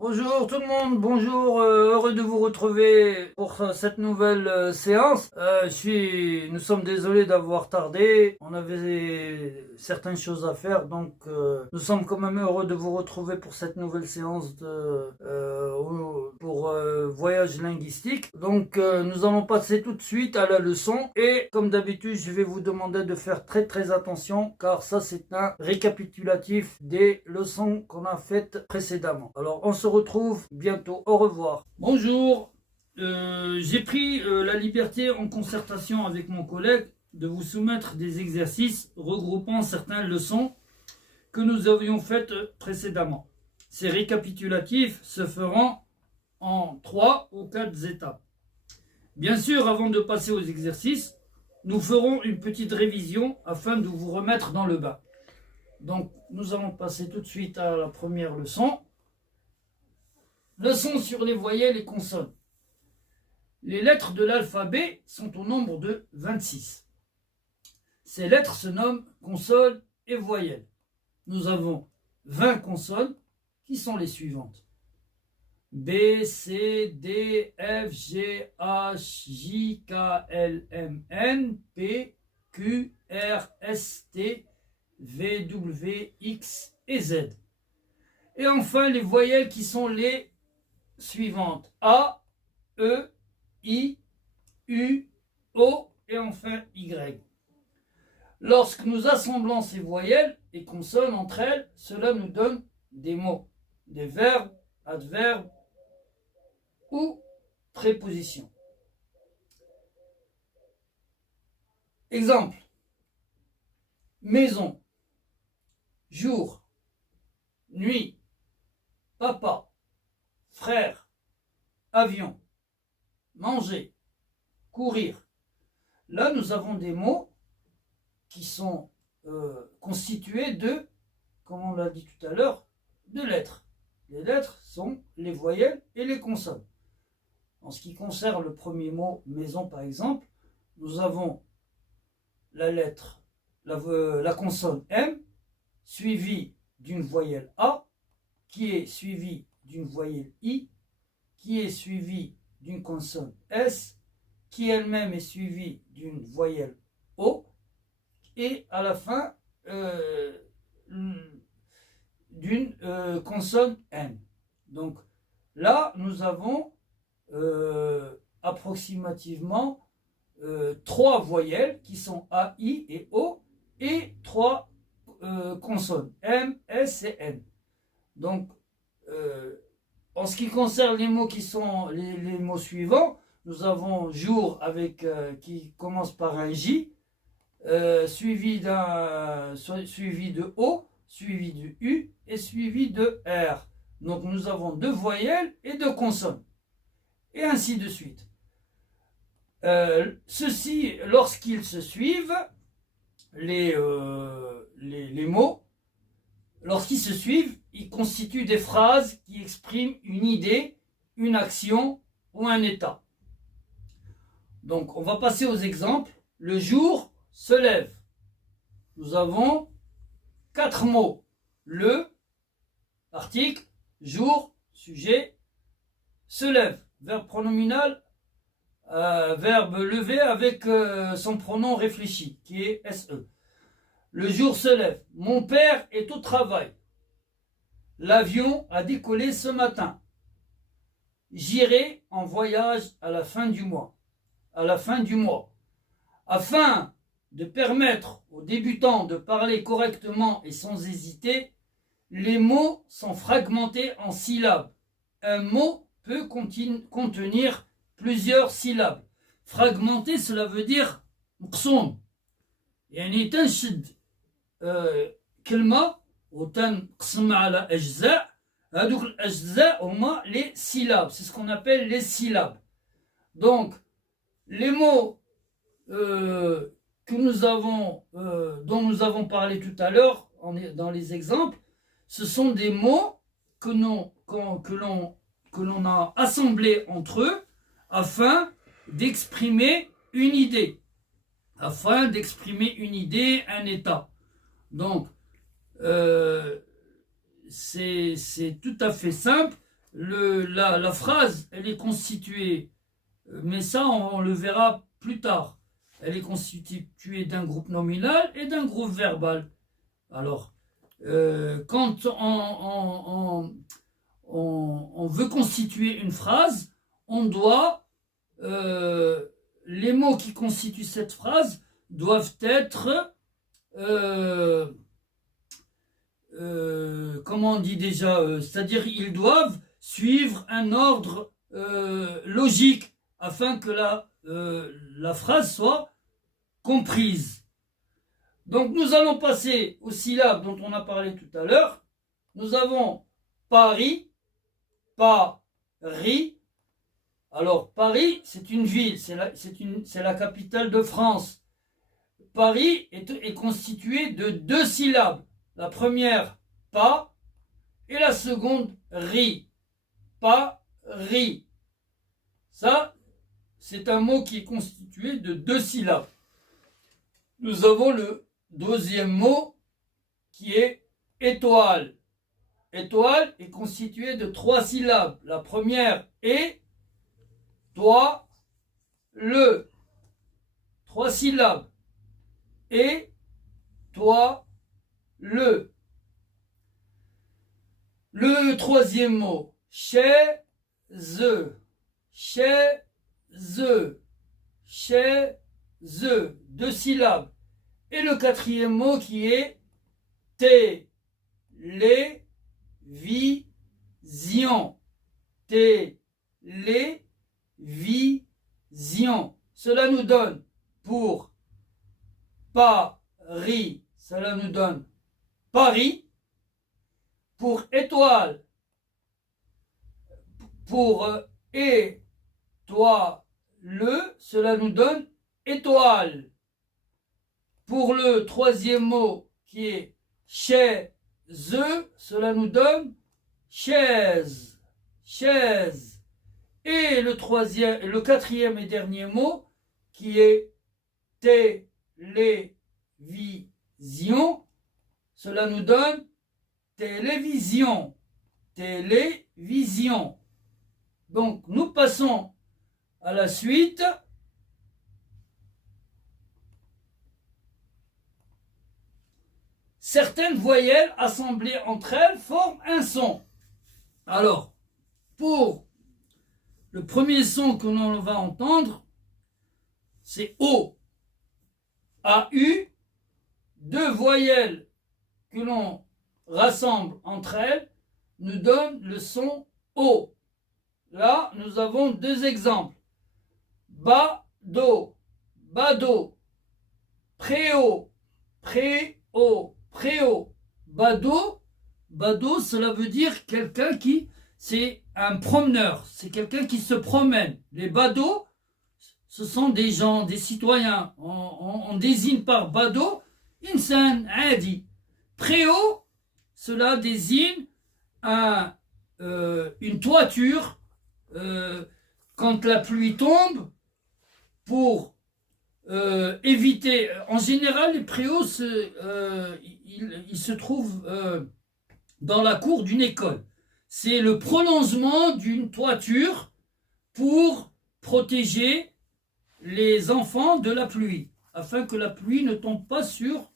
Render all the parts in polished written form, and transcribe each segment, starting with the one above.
Bonjour tout le monde, bonjour, heureux de vous retrouver pour cette nouvelle séance. Nous sommes désolés d'avoir tardé, on avait certaines choses à faire, donc nous sommes quand même heureux de vous retrouver pour cette nouvelle séance pour voyage linguistique. Donc nous allons passer tout de suite à la leçon et comme d'habitude je vais vous demander de faire très attention car ça c'est un récapitulatif des leçons qu'on a faites précédemment. Alors on se retrouve bientôt. Au revoir. Bonjour. J'ai pris la liberté en concertation avec mon collègue de vous soumettre des exercices regroupant certaines leçons que nous avions faites précédemment. Ces récapitulatifs se feront en 3 ou 4 étapes. Bien sûr, avant de passer aux exercices, nous ferons une petite révision afin de vous remettre dans le bain. Donc, nous allons passer tout de suite à la première leçon. Leçon sur les voyelles et consonnes. Les lettres de l'alphabet sont au nombre de 26. Ces lettres se nomment consonnes et voyelles. Nous avons 20 consonnes qui sont les suivantes. B, C, D, F, G, H, J, K, L, M, N, P, Q, R, S, T, V, W, X et Z. Et enfin les voyelles qui sont les suivantes. A, E, I, U, O et enfin Y. Lorsque nous assemblons ces voyelles et consonnes entre elles, cela nous donne des mots, des verbes, adverbes ou prépositions. Exemple. Maison, jour, nuit, papa, frère, avion, manger, courir. Là, nous avons des mots qui sont constitués de, comme on l'a dit tout à l'heure, de lettres. Les lettres sont les voyelles et les consonnes. En ce qui concerne le premier mot, maison par exemple, nous avons la lettre, la consonne M, suivie d'une voyelle A, qui est suivie d'une voyelle I, qui est suivie d'une consonne S, qui elle-même est suivie d'une voyelle O, et à la fin d'une consonne N. Donc là, nous avons approximativement 3 voyelles qui sont A, I et O, et 3 consonnes M, S et N. Donc, en ce qui concerne les mots qui sont les mots suivants, nous avons jour avec qui commence par un J, suivi de O, suivi de U et suivi de R. Donc nous avons 2 voyelles et 2 consonnes. Et ainsi de suite. Ceci, lorsqu'ils se suivent, les mots, lorsqu'ils se suivent, ils constituent des phrases qui expriment une idée, une action ou un état. Donc, on va passer aux exemples. Le jour se lève. Nous avons 4 mots. Le, article, jour, sujet, se lève, verbe pronominal, verbe lever avec son pronom réfléchi, qui est SE. Le jour se lève. Mon père est au travail. L'avion a décollé ce matin. J'irai en voyage à la fin du mois. À la fin du mois. Afin de permettre aux débutants de parler correctement et sans hésiter, les mots sont fragmentés en syllabes. Un mot peut contenir plusieurs syllabes. Fragmenté, cela veut dire مقسوم. يعني تنشد كلمة وتنقسم على أجزاء. هذوك الأجزاء هما les syllabes. C'est ce qu'on appelle les syllabes. Donc, les mots que nous avons, dont nous avons parlé tout à l'heure dans les exemples, ce sont des mots que l'on a assemblés entre eux afin d'exprimer une idée, un état. Donc, c'est tout à fait simple. la phrase, elle est constituée, mais ça on le verra plus tard, elle est constituée d'un groupe nominal et d'un groupe verbal. Alors, quand on veut constituer une phrase, on doit, les mots qui constituent cette phrase doivent être, comment on dit déjà, c'est-à-dire ils doivent suivre un ordre logique afin que la phrase soit comprise. Donc nous allons passer aux syllabes dont on a parlé tout à l'heure. Nous avons Paris, Paris. Alors Paris, c'est une ville, c'est la capitale de France. Paris est constitué de 2 syllabes. La première, pas, et la seconde, ri. Paris. Ça, c'est un mot qui est constitué de 2 syllabes. Nous avons le deuxième mot qui est étoile. Étoile est constitué de 3 syllabes. La première est, toi, le. 3 syllabes. Et, toi, le. Le troisième mot, chaise, chaise, chaise, 2 syllabes. Et le quatrième mot qui est télévision. Télévision. Cela nous donne pour Paris, cela nous donne Paris. Pour étoile, pour et, toi, le, cela nous donne étoile. Pour le troisième mot qui est chaise, cela nous donne chaise, chaise. Et le quatrième et dernier mot qui est télévision, cela nous donne télévision, télévision. Donc nous passons à la suite. Certaines voyelles assemblées entre elles forment un son. Alors, pour le premier son que l'on va entendre, c'est O. A-U, 2 voyelles que l'on rassemble entre elles, nous donne le son O. Là, nous avons 2 exemples. Bado, bado. Préau, préau, préau. Bado, bado, cela veut dire quelqu'un qui, c'est un promeneur, c'est quelqu'un qui se promène. Les bados, ce sont des gens, des citoyens. On désigne par bado, insan adi. Préau, cela désigne une toiture quand la pluie tombe pour éviter. En général, les préaux ils se trouvent dans la cour d'une école. C'est le prolongement d'une toiture pour protéger les enfants de la pluie, afin que la pluie ne tombe pas sur,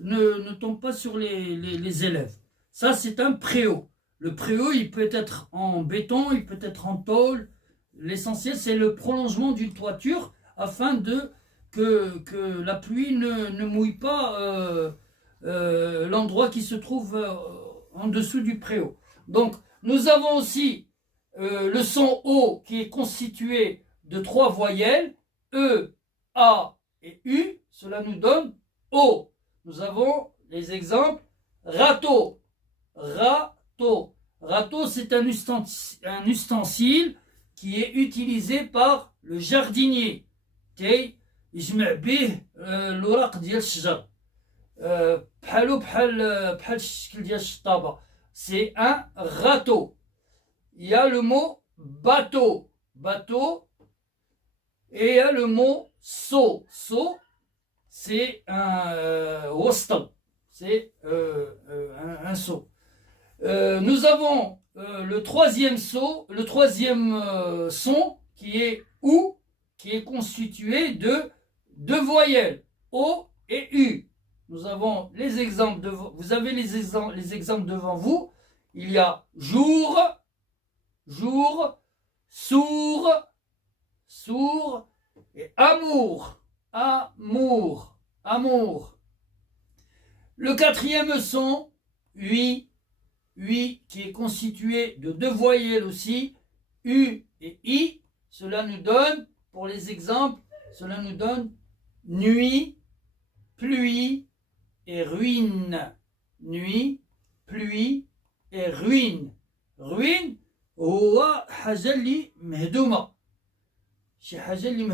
ne tombe pas sur les élèves. Ça, c'est un préau. Le préau, il peut être en béton, il peut être en tôle. L'essentiel, c'est le prolongement d'une toiture afin que la pluie ne mouille pas l'endroit qui se trouve en dessous du préau. Donc, nous avons aussi le son O qui est constitué de 3 voyelles, E, A et U. Cela nous donne O. Nous avons les exemples râteau. Râteau. Râteau, c'est un ustensile qui est utilisé par le jardinier. يجمع به الورق ديال الشجر بحالو بحال الشكل ديال الشطابة. C'est un râteau. Il y a le mot bateau. Bateau. Et il y a le mot seau. Seau, c'est un wastan. C'est un seau. Nous avons le troisième son qui est OU, qui est constitué de deux voyelles, O et U. Nous avons les exemples vous avez les exemples devant vous. Il y a jour, jour, sourd, sourd et amour, amour, amour. Le quatrième son, oui, oui, qui est constitué de deux voyelles aussi, U et I. Cela nous donne, pour les exemples, cela nous donne nuit, pluie et ruine. Nuit, pluie et ruine. Ruine هو حاجة اللي مهدومة. شي حاجة اللي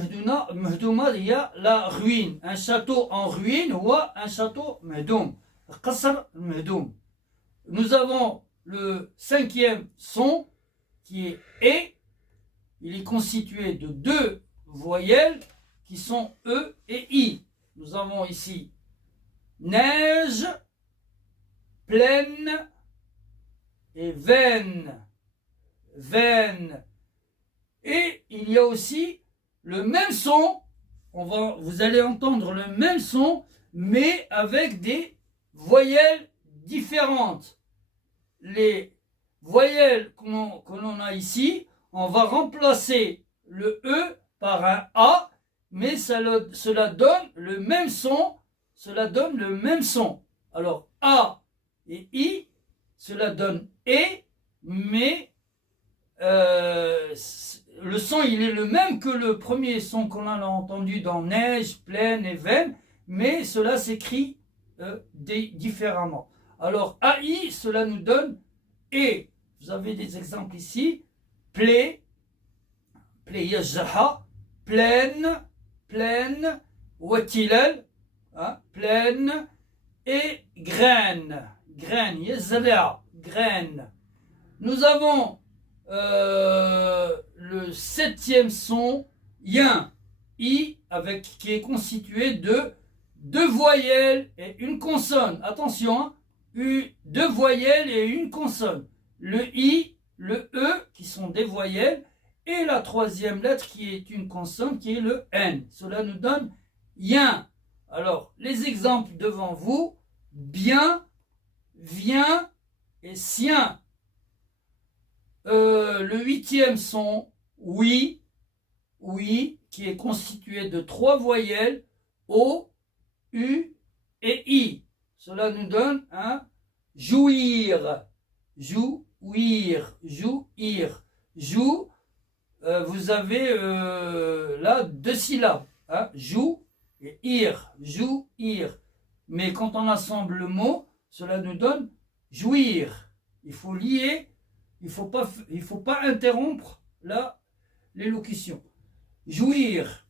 مهدومة هي la ruine. Un château en ruine هو un château مهدوم. قصر مهدوم. Nous avons le cinquième son qui est E. Il est constitué de deux voyelles qui sont E et I. Nous avons ici neige, plaine et veine. Veine. Et il y a aussi le même son. Vous allez entendre le même son, mais avec des voyelles différentes. Les voyelles que l'on a ici, on va remplacer le E par un A, mais cela donne le même son. Cela donne le même son. Alors A et I, cela donne E, mais le son il est le même que le premier son qu'on a entendu dans neige, plaine et veine, mais cela s'écrit différemment. Alors AI, cela nous donne E. Vous avez des exemples ici. Plaie, yazha, plaine, plaine, watilal, plaine, et graine, graine, yazla, graine. Nous avons le septième son, yin, i, qui est constitué de deux voyelles et une consonne. Attention, deux voyelles et une consonne. Le i, le e, qui sont des voyelles, et la troisième lettre qui est une consonne, qui est le n. Cela nous donne yin. Alors, les exemples devant vous, bien, vient et sien. Le huitième son, oui, oui, qui est constitué de trois voyelles, O, U et I. Cela nous donne un jouir, jouir, jouir. Jou, vous avez là deux syllabes, jou et ir, jouir. Mais quand on assemble le mot, cela nous donne jouir. Il faut lier. Il faut pas interrompre l'élocution. Jouir.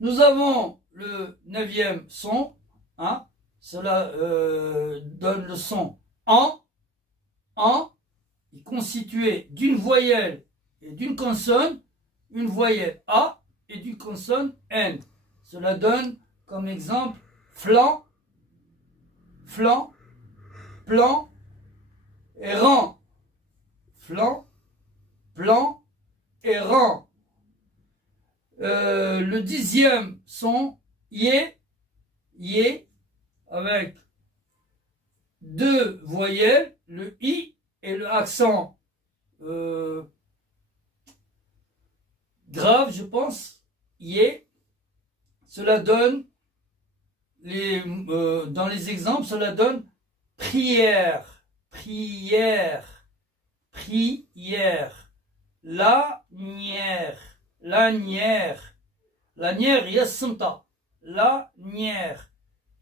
Nous avons le neuvième son. Cela donne le son en. Il est constitué d'une voyelle et d'une consonne. Une voyelle A et d'une consonne N. Cela donne comme exemple flanc, flanc, plan et rang. Flanc, plan et rang. Le dixième son, yé, avec deux voyelles, le i et le accent grave, je pense, yé. Cela donne, dans les exemples, cela donne prière, prière. Prière, lanière, lanière, lanière, yassanta, lanière,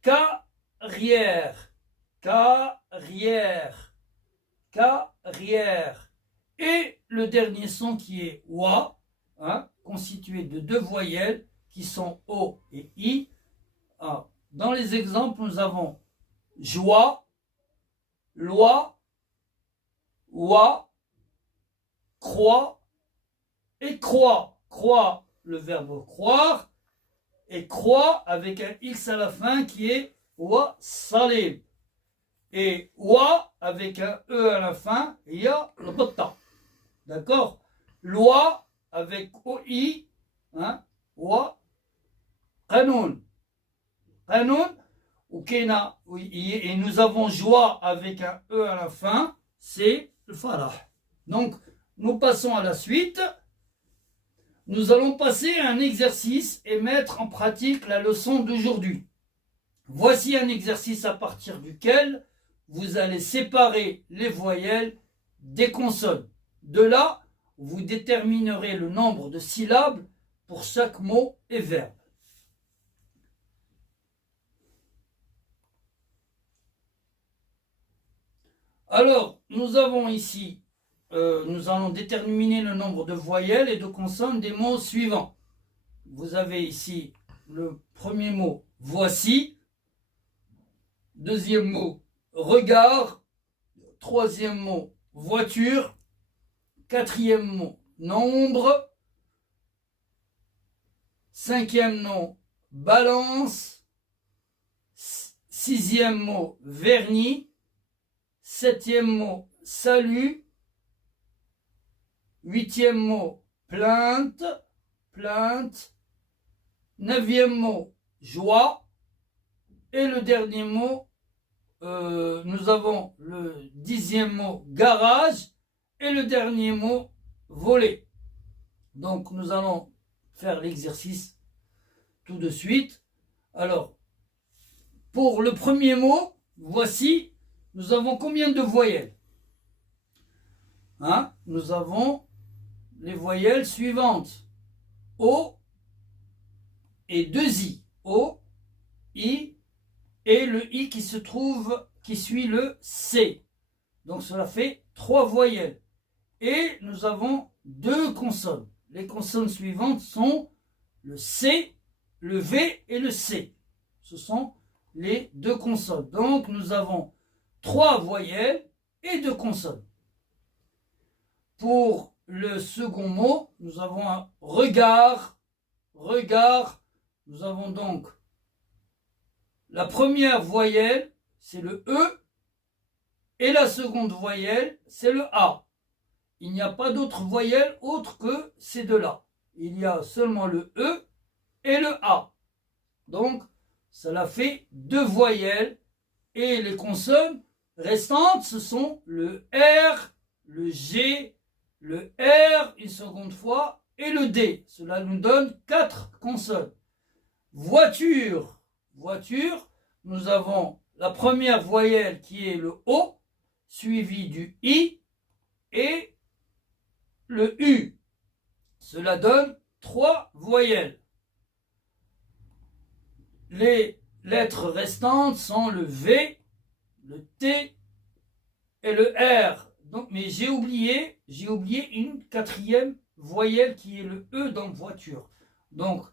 carrière, carrière, carrière. Et le dernier son qui est wa, constitué de deux voyelles qui sont O et I. Dans les exemples, nous avons joie, loi, wa, croix et croix. Croix, le verbe croire, et croix avec un X à la fin qui est wa salib. Et wa avec un E à la fin, il y a le botta. D'accord? Loi avec OI, hein? Wa, qanoun. Qanoun, ou kena, et nous avons joie avec un E à la fin, c'est le farah. Donc, nous passons à la suite. Nous allons passer à un exercice et mettre en pratique la leçon d'aujourd'hui. Voici un exercice à partir duquel vous allez séparer les voyelles des consonnes. De là, vous déterminerez le nombre de syllabes pour chaque mot et verbe. Alors, nous avons ici, nous allons déterminer le nombre de voyelles et de consonnes des mots suivants. Vous avez ici le premier mot, voici. Deuxième mot, regard. Troisième mot, voiture. Quatrième mot, nombre. Cinquième mot, balance. Sixième mot, vernis. Septième mot, salut. Huitième mot, plainte. Plainte. Neuvième mot, joie. Et le dernier mot, nous avons le 10e mot, garage. Et le dernier mot, voler. Donc nous allons faire l'exercice tout de suite. Alors, pour le premier mot, voici, nous avons combien de voyelles? Hein? Nous avons les voyelles suivantes. O et deux I. O, I et le I qui suit le C. Donc cela fait 3 voyelles. Et nous avons 2 consonnes. Les consonnes suivantes sont le C, le V et le C. Ce sont les 2 consonnes. Donc nous avons 3 voyelles et 2 consonnes. Pour le second mot, nous avons un regard. Regard. Nous avons donc la première voyelle, c'est le E. Et la seconde voyelle, c'est le A. Il n'y a pas d'autres voyelles autres que ces deux-là. Il y a seulement le E et le A. Donc, cela fait 2 voyelles. Et les consonnes restantes, ce sont le R, le G, le R une seconde fois et le D. Cela nous donne 4 consonnes. Voiture. Voiture, nous avons la première voyelle qui est le O, suivi du I et le U. Cela donne 3 voyelles. Les lettres restantes sont le V, le T et le R. Donc, mais j'ai oublié une 4e voyelle qui est le E dans voiture. Donc,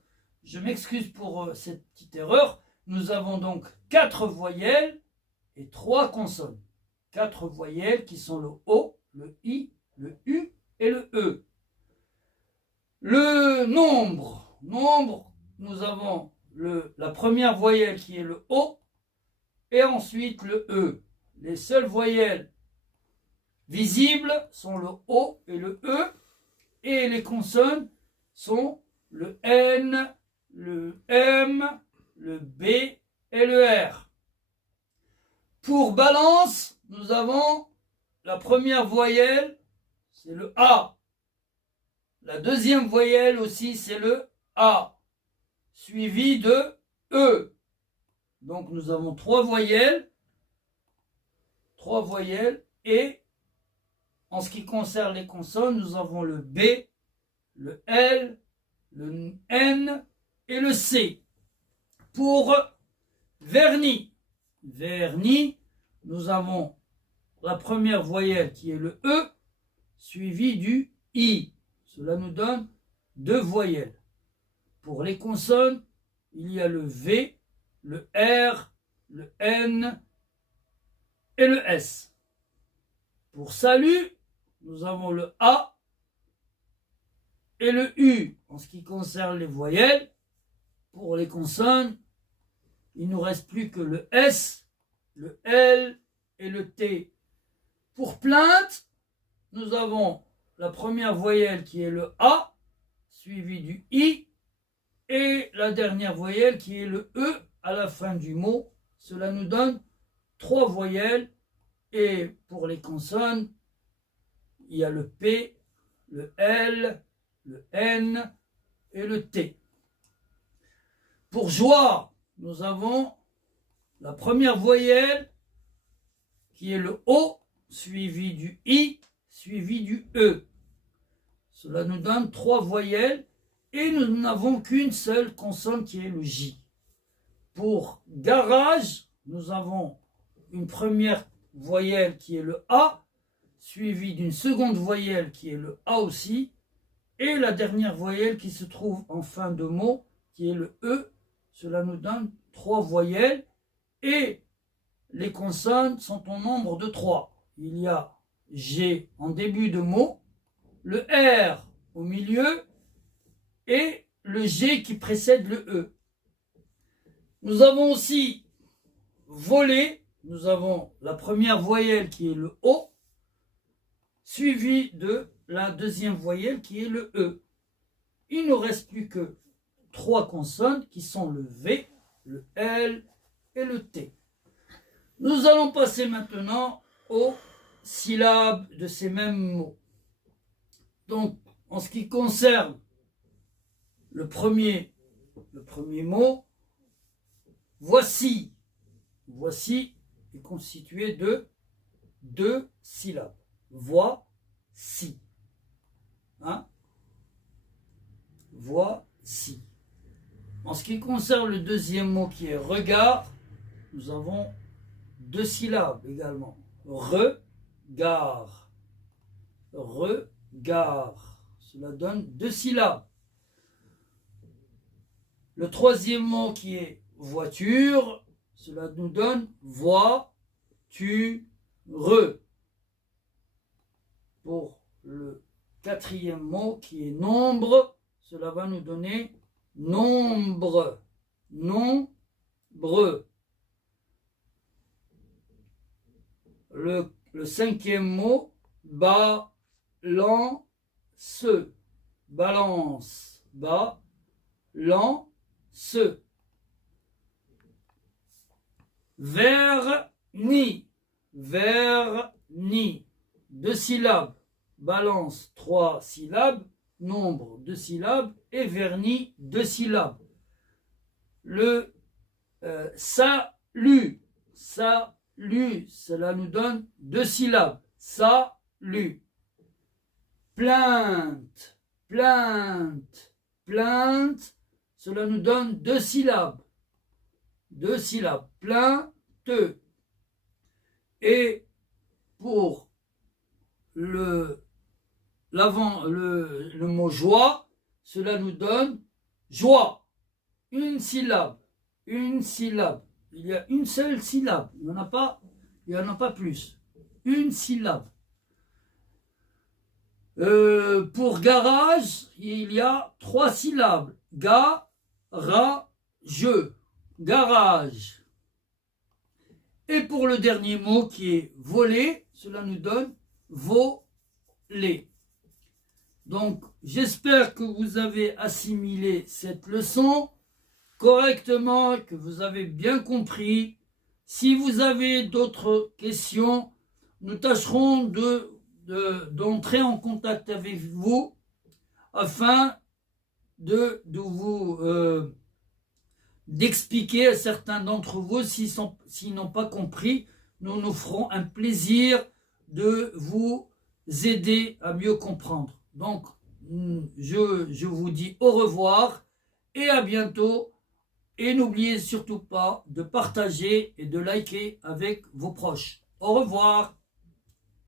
je m'excuse pour cette petite erreur. Nous avons donc 4 voyelles et 3 consonnes. 4 voyelles qui sont le O, le I, le U et le E. Le nombre. Nombre, nous avons la première voyelle qui est le O et ensuite le E. Les seules voyelles visibles sont le O et le E et les consonnes sont le N, le M, le B et le R. Pour balance, nous avons la première voyelle, c'est le A. La deuxième voyelle aussi, c'est le A, suivi de E. Donc nous avons 3 voyelles et en ce qui concerne les consonnes, nous avons le B, le L, le N et le C. Pour vernis, nous avons la première voyelle qui est le E, suivi du I. Cela nous donne 2 voyelles. Pour les consonnes, il y a le V, le R, le N et le S. Pour salut, nous avons le A et le U. En ce qui concerne les voyelles, pour les consonnes, il ne nous reste plus que le S, le L, et le T. Pour plainte, nous avons la première voyelle qui est le A, suivi du I, et la dernière voyelle qui est le E à la fin du mot. Cela nous donne 3 voyelles. Et pour les consonnes, il y a le P, le L, le N et le T. Pour joie, nous avons la première voyelle qui est le O, suivi du I, suivi du E. Cela nous donne 3 voyelles et nous n'avons qu'une seule consonne qui est le J. Pour garage, nous avons une première voyelle qui est le A, suivie d'une seconde voyelle qui est le A aussi, et la dernière voyelle qui se trouve en fin de mot qui est le E. Cela nous donne 3 voyelles et les consonnes sont au nombre de 3. Il y a G en début de mot, le R au milieu et le G qui précède le E. Nous avons aussi volé, nous avons la première voyelle qui est le O, suivie de la deuxième voyelle qui est le E. Il ne reste plus que 3 consonnes qui sont le V, le L et le T. Nous allons passer maintenant aux syllabes de ces mêmes mots. Donc, en ce qui concerne le premier mot, voici. Voici est constitué de 2 syllabes. Voici. Hein? Voici. En ce qui concerne le deuxième mot qui est regard, nous avons 2 syllabes également. Regard. Regard. Cela donne 2 syllabes. Le troisième mot qui est voiture, cela nous donne voiture. Pour le quatrième mot qui est nombre, cela va nous donner nombre. Nombreux. Le cinquième mot, balance. Balance. Balance. Vernis. Vernis. 2 syllabes. Balance 3 syllabes. Nombre 2 syllabes. Et vernis 2 syllabes. Le salut. Salut. Cela nous donne 2 syllabes. Salut. Plainte. Plainte. Plainte. Cela nous donne 2 syllabes. 2 syllabes. Plainteux. Et pour le mot joie, cela nous donne joie. 1 syllabe. 1 syllabe. Il y a une seule syllabe. Il n'y en a pas plus. 1 syllabe. Pour garage, il y a 3 syllabes. Garageux. Garage. Et pour le dernier mot qui est voler, cela nous donne voler. Donc, j'espère que vous avez assimilé cette leçon correctement, que vous avez bien compris. Si vous avez d'autres questions, nous tâcherons d'entrer en contact avec vous afin d'expliquer à certains d'entre vous s'ils n'ont pas compris. Nous ferons un plaisir de vous aider à mieux comprendre. Donc, je vous dis au revoir et à bientôt. Et n'oubliez surtout pas de partager et de liker avec vos proches. Au revoir.